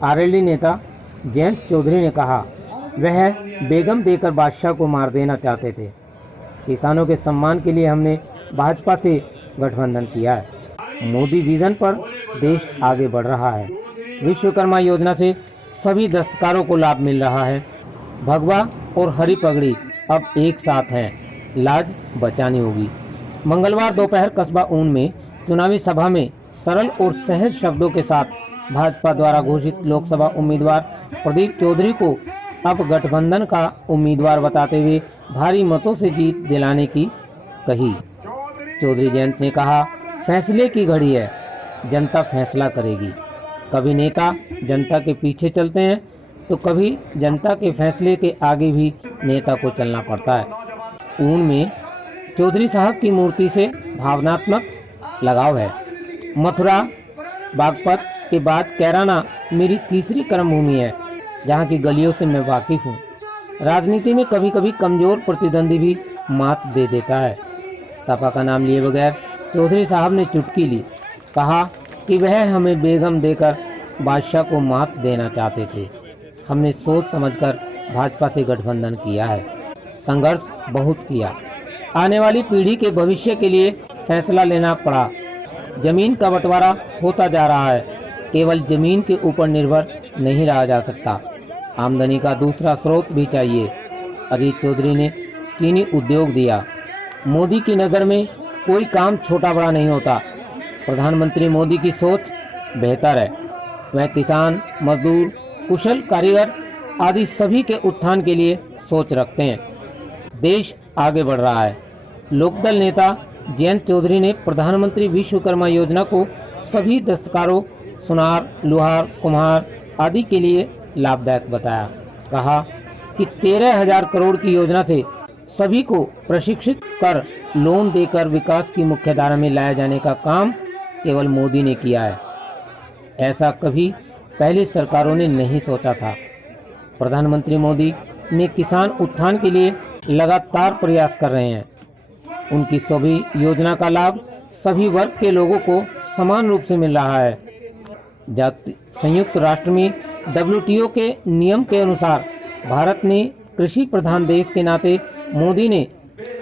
RLD नेता जयंत चौधरी ने कहा वह बेगम देकर बादशाह को मार देना चाहते थे। किसानों के सम्मान के लिए हमने भाजपा से गठबंधन किया है। मोदी विजन पर देश आगे बढ़ रहा है। विश्वकर्मा योजना से सभी दस्तकारों को लाभ मिल रहा है। भगवा और हरी पगड़ी अब एक साथ हैं, लाज बचानी होगी। मंगलवार दोपहर कस्बा ऊन में चुनावी सभा में सरल और सहज शब्दों के साथ भाजपा द्वारा घोषित लोकसभा उम्मीदवार प्रदीप चौधरी को अब गठबंधन का उम्मीदवार बताते हुए भारी मतों से जीत दिलाने की कही। चौधरी जयंत ने कहा, फैसले की घड़ी है, जनता फैसला करेगी। कभी नेता जनता के पीछे चलते हैं तो कभी जनता के फैसले के आगे भी नेता को चलना पड़ता है। ऊन में चौधरी साहब की मूर्ति से भावनात्मक लगाव है। मथुरा बागपत के बाद कैराना मेरी तीसरी कर्मभूमि है, जहाँ की गलियों से मैं वाकिफ हूँ। राजनीति में कभी कभी कमजोर प्रतिद्वंदी भी मात दे देता है। सपा का नाम लिए बगैर चौधरी साहब ने चुटकी ली, कहा कि वह हमें बेगम देकर बादशाह को मात देना चाहते थे। हमने सोच समझकर भाजपा से गठबंधन किया है, संघर्ष बहुत किया। आने वाली पीढ़ी के भविष्य के लिए फैसला लेना पड़ा। जमीन का बंटवारा होता जा रहा है, केवल जमीन के ऊपर निर्भर नहीं रहा जा सकता। आमदनी का दूसरा स्रोत भी चाहिए। अजीत चौधरी ने चीनी उद्योग दिया। मोदी की नज़र में कोई काम छोटा बड़ा नहीं होता। प्रधानमंत्री मोदी की सोच बेहतर है। वह किसान, मजदूर, कुशल कारीगर आदि सभी के उत्थान के लिए सोच रखते हैं। देश आगे बढ़ रहा है। लोकदल नेता जयंत चौधरी ने प्रधानमंत्री विश्वकर्मा योजना को सभी दस्तकारों, सुनार, लोहार, कुम्हार आदि के लिए लाभदायक बताया। कहा कि 13,000 करोड़ की योजना से सभी को प्रशिक्षित कर लोन देकर विकास की मुख्यधारा में लाए जाने का काम केवल मोदी ने किया है। ऐसा कभी पहली सरकारों ने नहीं सोचा था। प्रधानमंत्री मोदी ने किसान उत्थान के लिए लगातार प्रयास कर रहे हैं। उनकी सभी योजना का लाभ सभी वर्ग के लोगों को समान रूप से मिल रहा है। संयुक्त राष्ट्र में WTO के नियम के अनुसार भारत ने कृषि प्रधान देश के नाते मोदी ने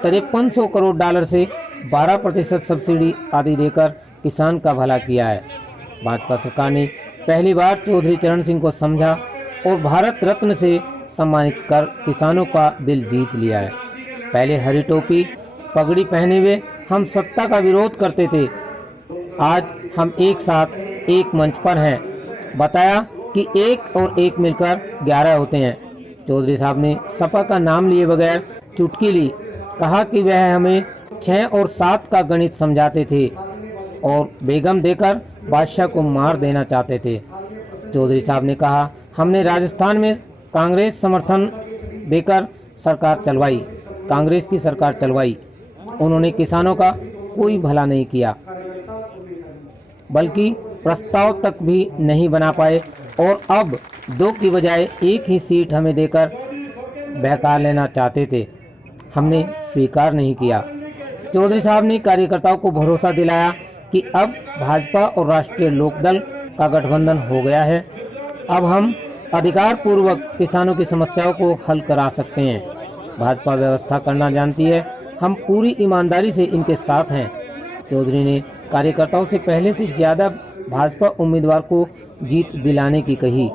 $5300 करोड़ से 12% सब्सिडी आदि देकर किसान का भला किया है। भाजपा सरकार ने पहली बार चौधरी चरण सिंह को समझा और भारत रत्न से सम्मानित कर किसानों का दिल जीत लिया है। पहले हरी टोपी पगड़ी पहने हुए हम सत्ता का विरोध करते थे, आज हम एक साथ एक मंच पर हैं। बताया कि एक और एक मिलकर 11 होते हैं। चौधरी साहब ने सपा का नाम लिए बगैर चुटकी ली, कहा कि वह हमें 6 और 7 का गणित समझाते थे और बेगम देकर बादशाह को मार देना चाहते थे। चौधरी साहब ने कहा, हमने राजस्थान में कांग्रेस समर्थन देकर सरकार चलवाई, कांग्रेस की सरकार चलवाई। उन्होंने किसानों का कोई भला नहीं किया, बल्कि प्रस्ताव तक भी नहीं बना पाए और अब 2 की बजाय 1 ही सीट हमें देकर बहका लेना चाहते थे। हमने स्वीकार नहीं किया। चौधरी साहब ने कार्यकर्ताओं को भरोसा दिलाया कि अब भाजपा और राष्ट्रीय लोकदल का गठबंधन हो गया है। अब हम अधिकार पूर्वक किसानों की समस्याओं को हल करा सकते हैं। भाजपा व्यवस्था करना जानती है, हम पूरी ईमानदारी से इनके साथ हैं। चौधरी ने कार्यकर्ताओं से पहले से ज़्यादा भाजपा उम्मीदवार को जीत दिलाने की कही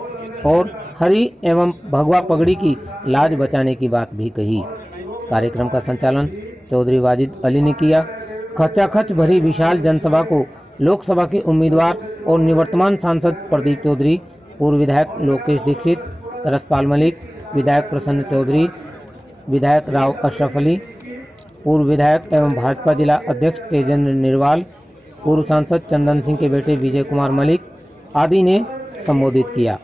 और हरी एवं भगवा पगड़ी की लाज बचाने की बात भी कही। कार्यक्रम का संचालन चौधरी वाजिद अली ने किया। खचाखच भरी विशाल जनसभा को लोकसभा के उम्मीदवार और निवर्तमान सांसद प्रदीप चौधरी, पूर्व विधायक लोकेश दीक्षित, रसपाल मलिक, विधायक प्रसन्न चौधरी, विधायक राव अशरफ अली, पूर्व विधायक एवं भाजपा जिला अध्यक्ष तेजेंद्र निर्वाल, पूर्व सांसद चंदन सिंह के बेटे विजय कुमार मलिक आदि ने संबोधित किया।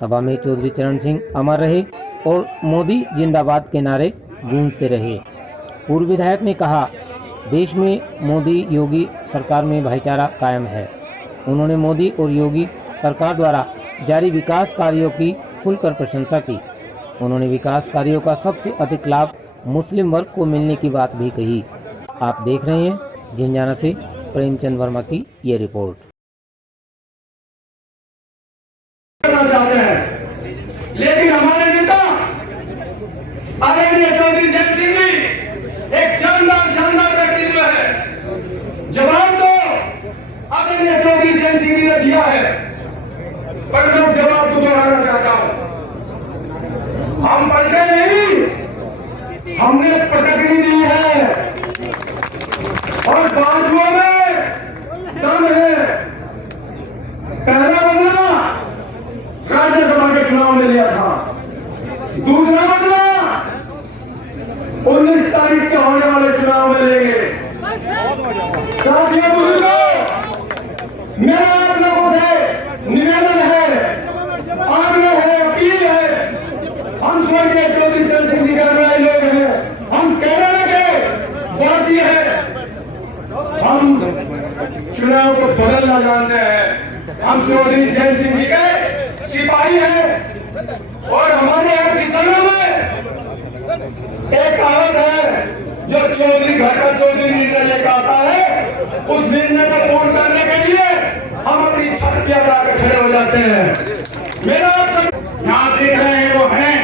सभा में चौधरी चरण सिंह अमर रहे और मोदी जिंदाबाद के नारे गूंजते रहे। पूर्व विधायक ने कहा, देश में मोदी योगी सरकार में भाईचारा कायम है। उन्होंने मोदी और योगी सरकार द्वारा जारी विकास कार्यों की खुलकर प्रशंसा की। उन्होंने विकास कार्यों का सबसे अधिक लाभ मुस्लिम वर्ग को मिलने की बात भी कही। आप देख रहे हैं झिंझाना से प्रेमचंद वर्मा की ये रिपोर्ट। बनाना चाहते हैं, लेकिन हमारे नेता आदरणीय चौधरी जैन सिंह जी एक शानदार व्यक्तित्व है। जवाब तो आदरणीय चौधरी जैन सिंह जी ने दिया है, पर मैं जवाब को दोहराना चाहता हूं। हम पलटे नहीं, हमने पटकनी दी है और बाजुओं में दम है। पहला बदला राज्यसभा के चुनाव में लिया था, दूसरा बदला 19 तारीख के होने वाले चुनाव में लेंगे। साथियों बुजुर्गों, मेरा आप लोगों से निवेदन है, आग्रह है, अपील है। हम स्वर्गीय चौधरी जैन सिंह जी के अनुयायी लोग हैं, हम केरला के वासी हैं, हम चुनाव को बदलना जानते हैं। हम चौधरी जैन सिंह जी के सिपाही हैं और हमारे यहाँ किसानों में एक कहावत है, जो चौधरी घर का चौधरी निर्णय लेकर आता है, उस निर्णय को पूर्ण करने के लिए हम अपनी छातियां लगाकर खड़े हो जाते हैं। मेरा यहाँ देख रहे हैं वो हैं,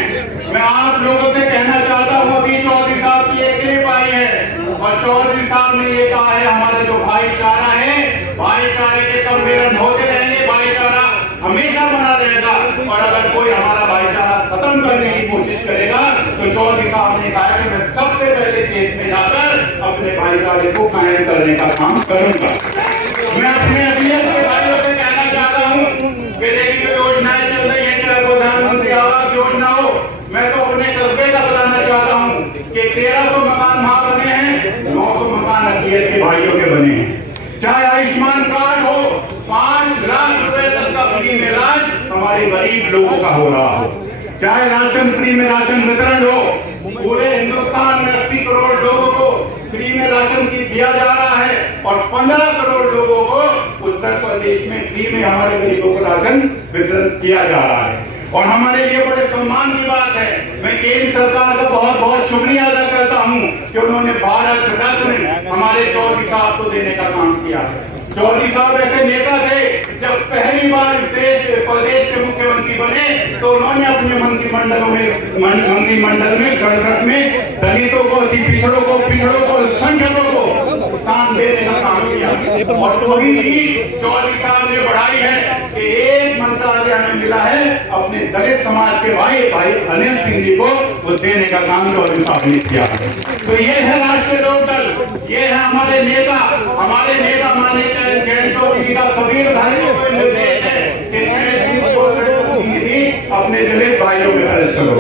मैं आप लोगों से कहना चाहता हूँ, अभी चौधरी साहब की एक क्लिप आई है और चौधरी साहब ने ये कहा है, हमारा जो भाईचारा है, भाईचारे के सम्मेलन होते रहेंगे, भाईचारा हमेशा बना रहेगा और अगर कोई हमारा भाईचारा खत्म करने की कोशिश करेगा तो चौधरी साहब ने कहा कि मैं सबसे पहले चेत में जाकर अपने भाईचारे को कायम करने का काम करूंगा। मैं अपने अभियंता के भाइयों से कहना चाहता हूँ कि देखिए जो योजनाएं चल रही है, चाहे प्रधानमंत्री आवास योजना हो, मैं तो अपने कस्बे का बताना चाहता हूँ कि 1300 मकान वहां बने हैं, 900 मकान अकीयत के भाइयों के बने हैं। चाहे आयुष्मान कार्ड हो, 5 लाख रुपए तक का फ्री में इलाज हमारे गरीब लोगों का हो रहा हो, चाहे राशन फ्री में राशन वितरण हो, पूरे हिंदुस्तान में 80 करोड़ लोगों को फ्री में राशन दिया जा रहा है और 15 करोड़ लोगों को उत्तर प्रदेश में फ्री में हमारे गरीबों को राशन वितरण किया जा रहा है और हमारे लिए बड़े सम्मान की बात है। मैं केंद्र सरकार का बहुत बहुत शुक्रिया अदा करता हूं कि उन्होंने भारत रत्न हमारे चौधरी साहब को देने का काम किया। चौधरी साहब ऐसे नेता थे, जब पहली बार इस प्रदेश के मुख्यमंत्री बने तो उन्होंने अपने मंत्रिमंडल में 67 में दलितों को, पिछड़ों को, संख्यकों को स्थान देने का काम किया और तो ही चौधरी साहब ने बढ़ाई है कि एक मंत्रालय हमें मिला है अपने दलित समाज के भाई अनिल सिंह जी को वो देने का काम चौधरी साहब ने किया। तो ये है राष्ट्रीय लोकदल, ये है हमारे नेता माने जैन चौधरी का सभी विधायकों को निर्देश है कि अपने दलित भाइयों में खर्च करो,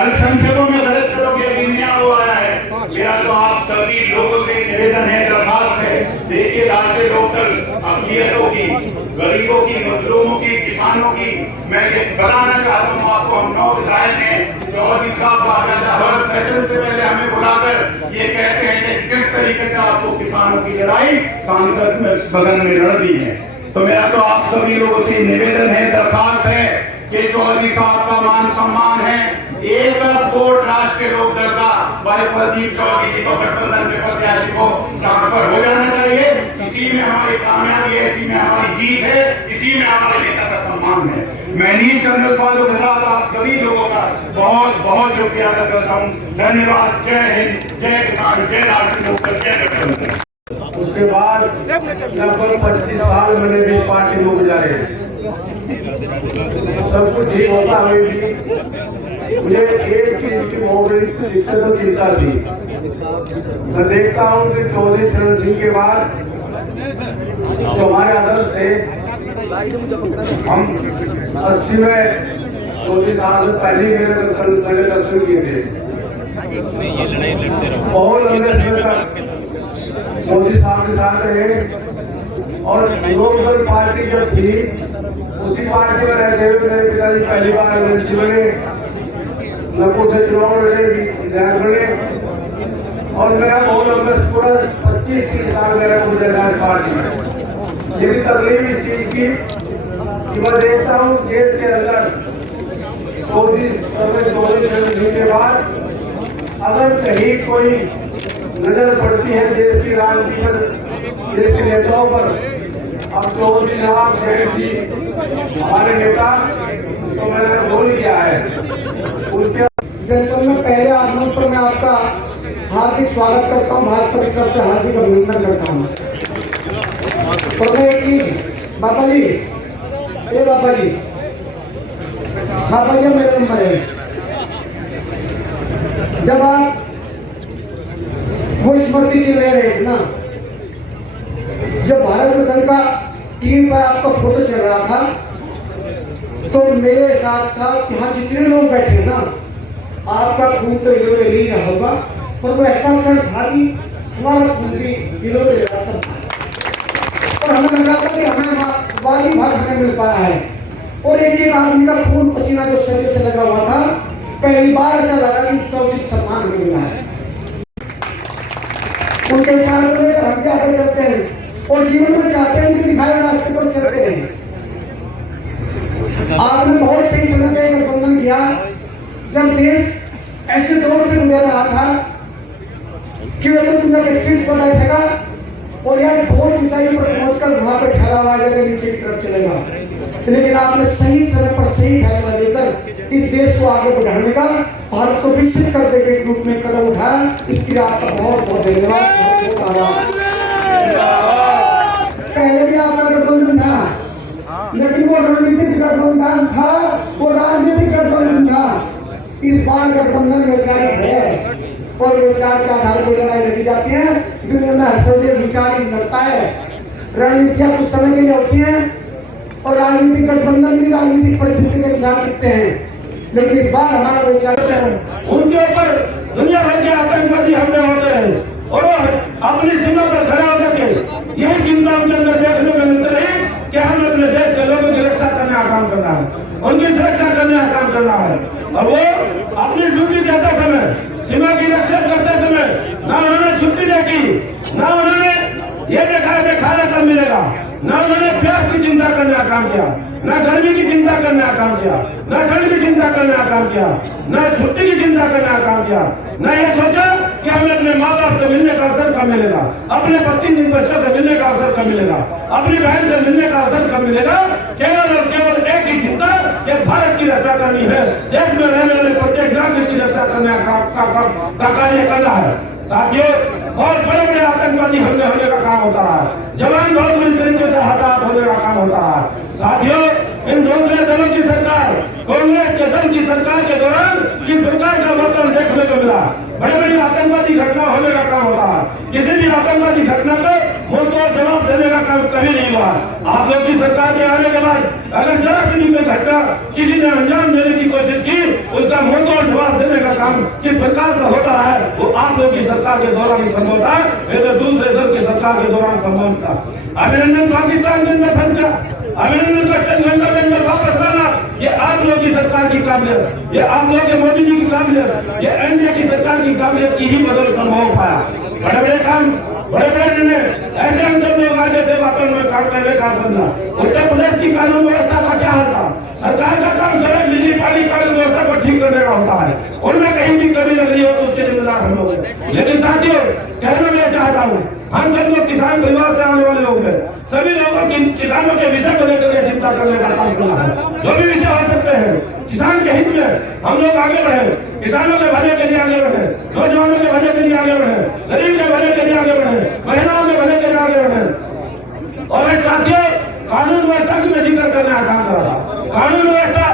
अल्पसंख्यकों में खर्च करो। ये दुनिया वो आया है। मेरा तो आप सभी लोगों से निवेदन है, दरखास्त है, देखिए राष्ट्रीय लोकदल अक़लियतों की, गरीबों की, मजलूमों की, किसानों की, मैं ये बताना चाहता हूँ आपको, हम 9 विधायक हैं। चौधरी साहब हर सेशन से पहले हमें बुलाकर ये कहते हैं कि किस तरीके से आपको किसानों की लड़ाई सांसद में, सदन में लड़नी है। तो मेरा तो आप सभी लोगों से निवेदन है, दरखास्त है कि चौधरी साहब का मान सम्मान है। एक वोट राष्ट्रीय लोकदल का भाई प्रदीप चौधरी जी को गठबंधन के प्रत्याशी को ट्रांसफर हो जाना चाहिए। इसी में हमारी कामयाबी है, इसी में हमारी जीत है, इसी में हमारे नेता का सम्मान है। मैं नील चंद अल्फाजों के साथ आप सभी लोगों का बहुत बहुत शुक्रिया अदा करता हूँ। धन्यवाद। जय हिंद, जय किसान, जय राष्ट्रीय लोकदल, जय गठबंधन। उसके बाद लगभग 25 साल मैंने भी पार्टी में गुजारे, सब कुछ ठीक होता हुए भी मुझे एक चीज की बहुत बड़ी दिक्कत और चिंता थी। मैं देखता हूँ कि चौधरी चरण सिंह के बाद जो हमारे आदर्श थे, हम 80 में चौधरी साहब से पहले मेरे दर्शन किए थे। बहुत लंबे समय तक मोदी साहब के साथ रहे और लोकदल पार्टी जब थी उसी पार्टी में रहते हुए मेरे पिताजी पहली बार बने, नपुर से चुनाव लड़े, विधायक बने और मेरा बहुत लंबे पूरा 25-30 साल मेरा गुजरात पार्टी में। लेकिन तकलीफ इस चीज की कि मैं देखता हूँ देश के अंदर चौधरी के बाद अगर कहीं कोई नजर पड़ती है देश की राजनीति पर, देश के नेताओं पर, अब चौधरी साहब जैन जी हमारे नेता गोल किया है उसके जनपद में पहले आगमन पर मैं आपका हार्दिक स्वागत करता हूँ, भाजपा की तरफ से हार्दिक अभिनंदन करता हूँ। और मैं एक चीज बाबा जी, बाबा जी मेरा नंबर है, जब आप वो स्मृति जी ले रहे थे ना, जब भारत रत्न का टीवी पर आपका फोटो चल रहा था, तो मेरे साथ साथ यहाँ जितने लोग बैठे ना, आपका खून तो हिलो ले ही रहा होगा, पर वो ऐसा क्षण था कि हमारा खून भी हिलो ले रहा सब, और हमें लगा था कि हमें वादी भाग हमें मिल पाया है। और एक एक आदमी का खून पसीना जो शरीर से लगा हुआ था, पहली बार ऐसा लगा कि उसका उचित सम्मान हमें मिला है। उनके विचार को लेकर हम क्या आगे चलते हैं और जीवन में चाहते हैं उनके दिखाए रास्ते पर चलते हैं। आपने बहुत सही समय पे गठबंधन किया, जब देश ऐसे दौर से गुजर रहा था कि वो तो दुनिया के शीर्ष पर बैठेगा और यार बहुत ऊंचाई पर पहुंचकर वहां पर ठहरा हुआ जगह नीचे की तरफ चलेगा, लेकिन आपने सही समय पर सही फैसला लेकर इस देश को आगे बढ़ाने का, भारत को विकसित करने के रूप में कदम उठाया। इसके लिए आपका बहुत बहुत धन्यवाद, बहुत बहुत आभार। पहले भी आपका गठबंधन था, लेकिन वो रणनीतिक गठबंधन था, वो राजनीतिक गठबंधन था। इस बार गठबंधन वैचारिक है और विचार के आधार पर लड़ाई लड़ी जाती है। दुनिया में हसरत विचार ही लड़ता है, रणनीतियां कुछ समय के लिए होती हैं और राजनीतिक गठबंधन भी राजनीतिक परिस्थिति के अनुसार टिकते हैं, लेकिन इस बार हमारा विचार उनके ऊपर दुनिया भर के आतंकवादी हमले होते हैं और अपनी सीमा पर खड़ा होकर के यही चिंता उनके अंदर देखने को मिलती रही कि हमें अपने देश के लोगों की रक्षा करने का काम करना है, उनकी सुरक्षा करने का काम करना है। और वो अपनी ड्यूटी देते समय, सीमा की रक्षा करते समय ना उन्होंने छुट्टी देखी, ना उन्होंने ये देखा है खाना कब मिलेगा, ना उन्होंने प्यास की चिंता करने का काम किया, ना गर्मी की चिंता करने का काम किया, ना ठंड की चिंता करने का काम किया, ना छुट्टी की चिंता करने का काम किया, ना ये सोचा कि हमें अपने माँ बाप से मिलने का अवसर कब मिलेगा, अपने पति बच्चों से मिलने का अवसर कब मिलेगा, अपनी बहन से मिलने का अवसर कब मिलेगा। केवल और केवल एक ही चिंता कि भारत की रक्षा करनी है, देश में रहने वाले प्रत्येक नागरिक की रक्षा करने का कार्य करना है। साथियों, बहुत बड़े बड़े आतंकवादी हमले होने का काम होता रहा है, जवान बहुत बुरी तरीके से हताहत होने का काम होता रहा है। साथियों, इन दूसरे दलों की सरकार, कांग्रेस के दल की सरकार के दौरान किस प्रकार का वर्तन देखने को मिला, बड़ी बड़ी आतंकवादी घटना होने का काम होता है। किसी भी आतंकवादी घटना को मुंहतोड़ जवाब देने का काम कभी नहीं हुआ। आप लोग की सरकार के आने के बाद अगर जरा सी भी घटना किसी ने अंजाम देने की कोशिश की, उसका मुंहतोड़ जवाब देने का काम किस प्रकार का होता है, वो आप लोग की सरकार के दौरान ही संभव था, ये तो दूसरे दल की सरकार के दौरान संभव था। अभिनंदन पाकिस्तान के अंदर फंस गया, अभिनंदन का चंद घंटा के अंदर वापस लाना, ये आप लोग की सरकार की काबिलियत, ये आप लोग के मोदी जी की काबिलियत, ये एनडीए की सरकार की काबिलियत की ही बदौलत संभव पाया। बड़े बड़े काम, बड़े बड़े निर्णय, ऐसे अंदर लोग आगे से वापस में काम करने का समझा। उत्तर प्रदेश की कानून व्यवस्था का क्या हाल था? सरकार का काम सड़क, बिजली, पानी, कानून व्यवस्था को ठीक करने का होता है, उनमें कहीं भी कमी लग रही हो तो उसके जिम्मेदार हम लोग हैं। लेकिन साथियों, कहना मैं चाहता हूँ, हम सब लोग किसान परिवार से आने वाले लोग हैं, सभी लोगों की किसानों के विषय को लेकर चिंता करने का काम करना है। जो भी विषय हो सकते हैं, किसान के हित में हम लोग आगे बढ़े, किसानों के भले के लिए आगे बढ़े, नौजवानों के भले के लिए आगे बढ़े, गरीब के भले के लिए आगे बढ़े, महिलाओं के भले के लिए आगे बढ़े। और साथियों, कानून व्यवस्था की मैं जिक्र करने का काम कर रहा था। कानून व्यवस्था,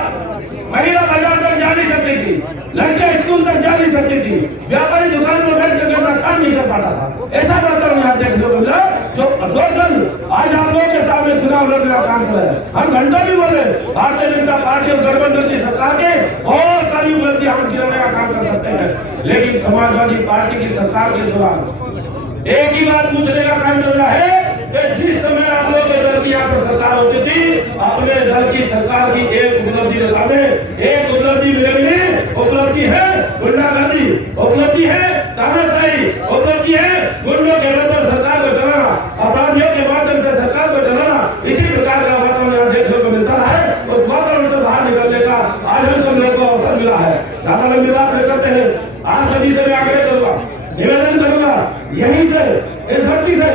महिला बाजार तक जा नहीं सकती थी, लड़के स्कूल तक जा नहीं सकती थी, व्यापारी दुकान पर बैठ कर अपना काम नहीं कर पाता था। ऐसा वातावरण यहाँ देखने को मिला जो दो दल आज आप लोगों के सामने चुनाव लड़ने का काम कर रहे हैं। हम घंटों भी बोले, भारतीय जनता पार्टी और गठबंधन की सरकार के बहुत सारी उपलब्धियां हम गिराने का काम कर सकते हैं, लेकिन समाजवादी पार्टी की सरकार के दौरान एक ही बात पूछने का काम करना है कि जिस समय आप लोग के दल की यहाँ पर सरकार होती थी, अपने दल की सरकार की एक उपलब्धि बता दें, एक उपलब्धि मिलेगी। उपलब्धि है गुंडागर्दी, उपलब्धि है तानाशाही, उपलब्धि है गुंडों के नाम पर सरकार को चलाना, अपराधियों के माध्यम से सरकार को चलाना। इसी प्रकार का वातावरण यहाँ देखने को मिलता है। उस वातावरण से बाहर निकलने का आज हम सब लोग को अवसर मिला है। ज्यादा लंबी बात नहीं करते हैं, आप सभी से मैं आग्रह करूंगा, निवेदन करूंगा, यहीं से इस धरती से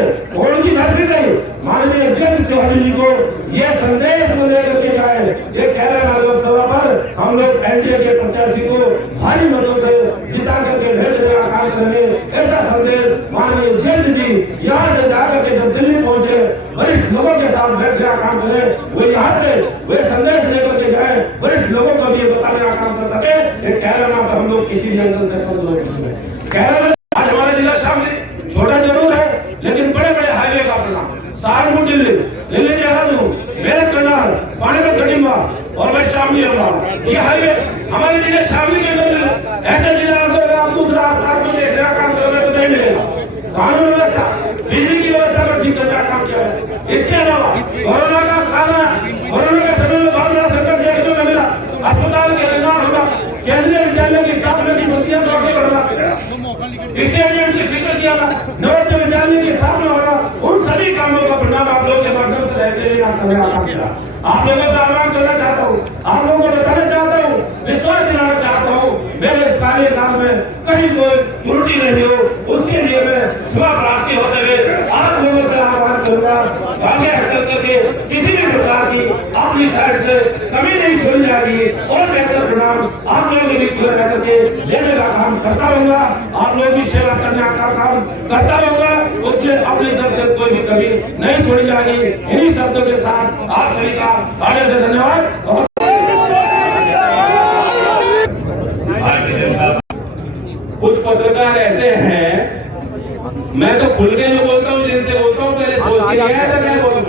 की धरती से माननीय जयंत चौधरी जी को ये संदेश को लेकर के जाए, ये कह रहे हैं लोकसभा पर हम एनडीए के प्रत्याशी को भारी मतों से जिता करके भेज देने का काम करेंगे। ऐसा संदेश माननीय जेठ जी यहाँ से जाकर के जब दिल्ली पहुंचे वरिष्ठ लोगों के साथ बैठने का काम करें, वो यहाँ से वे संदेश लेकर के जाए, वरिष्ठ लोगों को भी ये बताने का काम कर सके। ये कैराना तो हम लोग किसी भी एंगल से कम लोग कैराना आज हमारे जिला शामिल छोटा जरूर है, लेकिन बड़े बड़े हाईवे का परिणाम सहारनपुर दिल्ली, दिल्ली देहरादून, मेरठ करनाल, पानीपत कटिम्बा और मैं शामली अमला, ये हाईवे हमारे जिले शामली के अंदर ऐसे जिला आप दूसरा आपको देखने का काम करोगे तो नहीं मिलेगा। कानून व्यवस्था, बिजली की व्यवस्था को ठीक करने का काम किया है। इसके अलावा कोरोना का काला, कोरोना के समय में बहुत बड़ा संकट देखने को मिला, अस्पताल के निर्माण होगा, केंद्रीय विद्यालय की स्थापना की मुश्किलें तो आगे बढ़ना, स्टेडियम की स्वीकृति दिया, नवोदय विद्यालय की स्थापना होगा, उन सभी कामों का परिणाम आप लोगों के माध्यम से रहते हुए आप करने का काम किया। आप लोगों से आह्वान करना चाहता हूँ, आप लोगों को बताना चाहता हूँ, विश्वास दिलाना चाहता हूँ, मेरे इस कार्यकाल में कहीं कोई त्रुटि नहीं हो, उसके लिए मैं शुभ प्राप्ति होते हुए आप लोगों से आह्वान करूंगा, आगे हटकर करके किसी भी प्रकार की अपनी साइड से कमी नहीं छोड़ी जाएगी और बेहतर परिणाम आप लोगों के बीच में रह करके लेने का काम करता रहूंगा। आप लोग भी सेवा करने का काम करता रहूंगा, उसके अपनी तरफ से कोई भी कमी नहीं छोड़ी जाएगी। इन्हीं शब्दों के साथ आप सभी का आगे से धन्यवाद। कुछ पत्रकार ऐसे हैं, मैं तो खुल के जो बोलता हूँ, जिनसे बोलता हूँ पहले सोच के गया था क्या बोलूं।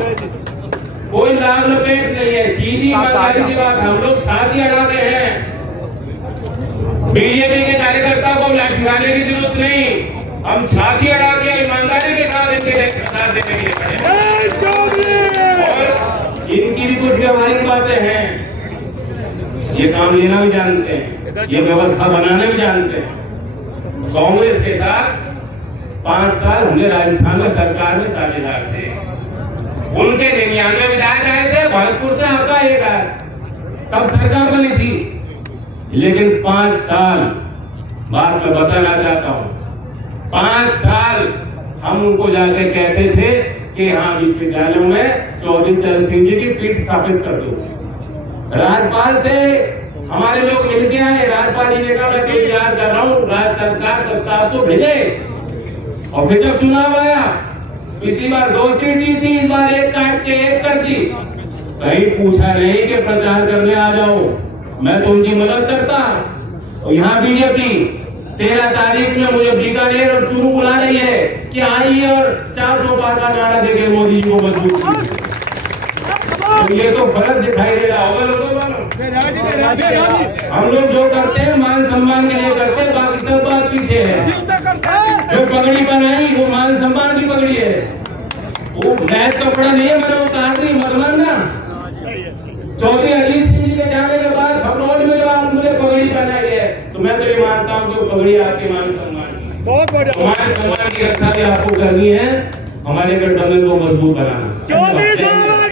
कोई लाभ लपेट नहीं है, सीधी ईमानदारी से बात, हम लोग साथ ही अड़ाते हैं। बीजेपी के कार्यकर्ता को लाने की जरूरत नहीं, हम छाती अड़ा के ईमानदारी के साथ इनके साथ देने के लिए। और जिनकी भी कुछ व्यवहारिक बातें हैं, ये काम लेना भी जानते हैं, ये व्यवस्था बनाने भी जानते हैं। कांग्रेस के साथ 5 साल हमने राजस्थान में सरकार में साझेदार थे, उनके 99 विधायक आए थे, भरतपुर से आपका एक आया, तब सरकार बनी थी। लेकिन 5 साल बात मैं बताना चाहता हूं, 5 साल हम उनको जाके कहते थे कि हाँ विश्वविद्यालयों में चौधरी चरण सिंह जी की पीठ स्थापित कर दो। राज्यपाल से हमारे लोग मिलके आए, राज्यपाल जी ने कहा मैं तो याद कर रहा हूँ, राज्य सरकार प्रस्ताव तो भेजे, और फिर जब चुनाव आया, पिछली बार 2 सीट दी थी, इस बार 1 काट के 1 कर दी। कहीं पूछा नहीं कि प्रचार करने आ जाओ, मैं तो उनकी मदद करता। और यहाँ बीजेपी 13 तारीख में मुझे बीकानेर और चूरू बुला रही है कि आइए और 400 पार का नारा देके मोदी जी को मजबूत कीजिए। तो ये तो फर्क दिखाई दे रहा होगा लोगों को। हम लोग जो करते हैं मान सम्मान के लिए करते हैं, बाकी सब बात पीछे है। जो पगड़ी बनाई वो मान सम्मान की पगड़ी है, वो मैच कपड़ा नहीं है, मैंने उतार दी मत मानना। चौधरी अजीत सिंह जी के जाने के बाद खबरों में जो आप मुझे पगड़ी पहनाई है, तो मैं तो ये मानता हूँ कि पगड़ी आपके मान सम्मान की, बहुत बढ़िया मान सम्मान की रक्षा भी आपको करनी है, हमारे गठबंधन को मजबूत बनाना।